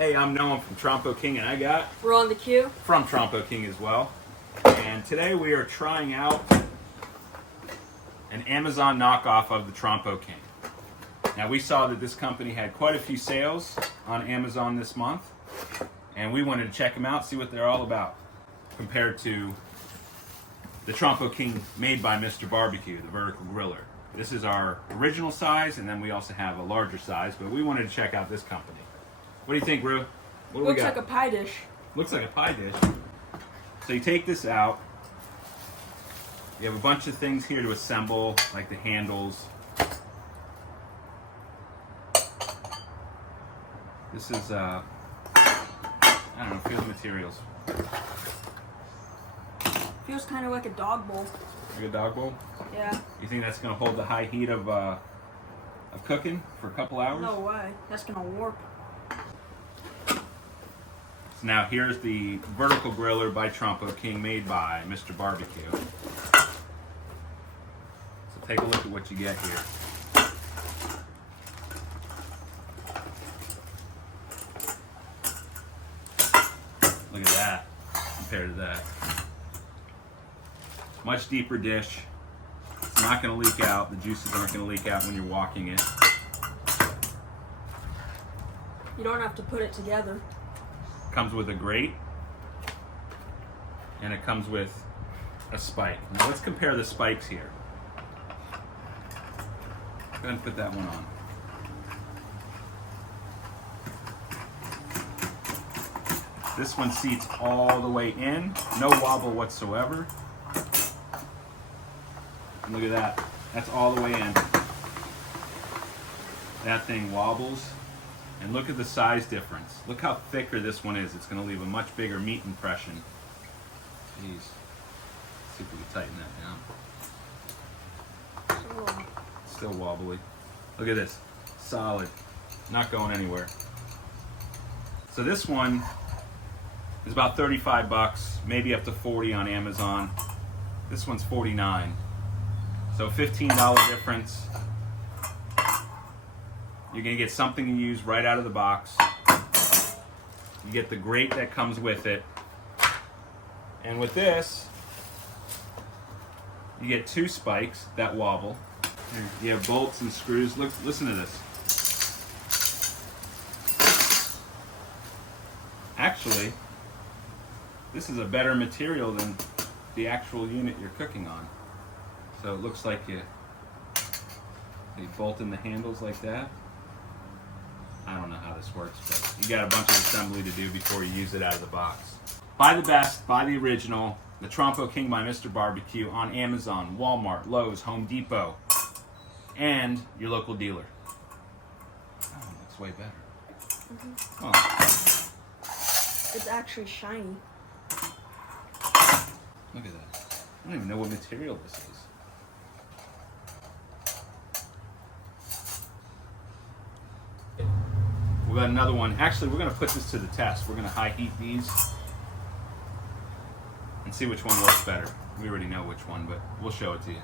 Hey, I'm Noah from Trompoking, and I got We're on the queue from Trompoking as well. And today we are trying out an Amazon knockoff of the Trompoking. Now we saw that this company had quite a few sales on Amazon this month, and we wanted to check them out, see what they're all about, compared to the Trompoking made by Mr. Bar-B-Q, the vertical griller. This is our original size, and then we also have a larger size, but we wanted to check out this company. What do you think, Rue? What do looks we got? like a pie dish. Looks like a pie dish. So you take this out. You have a bunch of things here to assemble, like the handles. This is, I don't know, feel the materials. Feels kind of like a dog bowl. Like a dog bowl? Yeah. You think that's going to hold the high heat of cooking for a couple hours? No way. That's going to warp. So now here's the vertical griller by Trompoking, made by Mr. Bar-B-Q. So take a look at what you get here. Look at that compared to that. Much deeper dish. It's not going to leak out. The juices aren't going to leak out when you're walking it. You don't have to put it together. Comes with a grate, and it comes with a spike. Now let's compare the spikes here. Go ahead and put that one on. This one seats all the way in, no wobble whatsoever. And look at that, that's all the way in. That thing wobbles. And look at the size difference. Look how thicker this one is. It's going to leave a much bigger meat impression. Jeez. Let's see if we can tighten that down. Oh. Still wobbly. Look at this. Solid. Not going anywhere. So this one is about 35 bucks, maybe up to 40 on Amazon. This one's 49. So $15 difference. You're going to get something to use right out of the box. You get the grate that comes with it. And with this, you get two spikes that wobble. You have bolts and screws. Look, listen to this. Actually, this is a better material than the actual unit you're cooking on. So it looks like you bolt in the handles like that. I don't know how this works, but you got a bunch of assembly to do before you use it out of the box. Buy the best, buy the original, the Trompoking by Mr. Bar-B-Q on Amazon, Walmart, Lowe's, Home Depot, and your local dealer. Oh, it looks way better. Mm-hmm. Oh. It's actually shiny. Look at that. I don't even know what material this is. We got another one. Actually, we're going to put this to the test. We're going to high heat these and see which one works better. We already know which one, but we'll show it to you.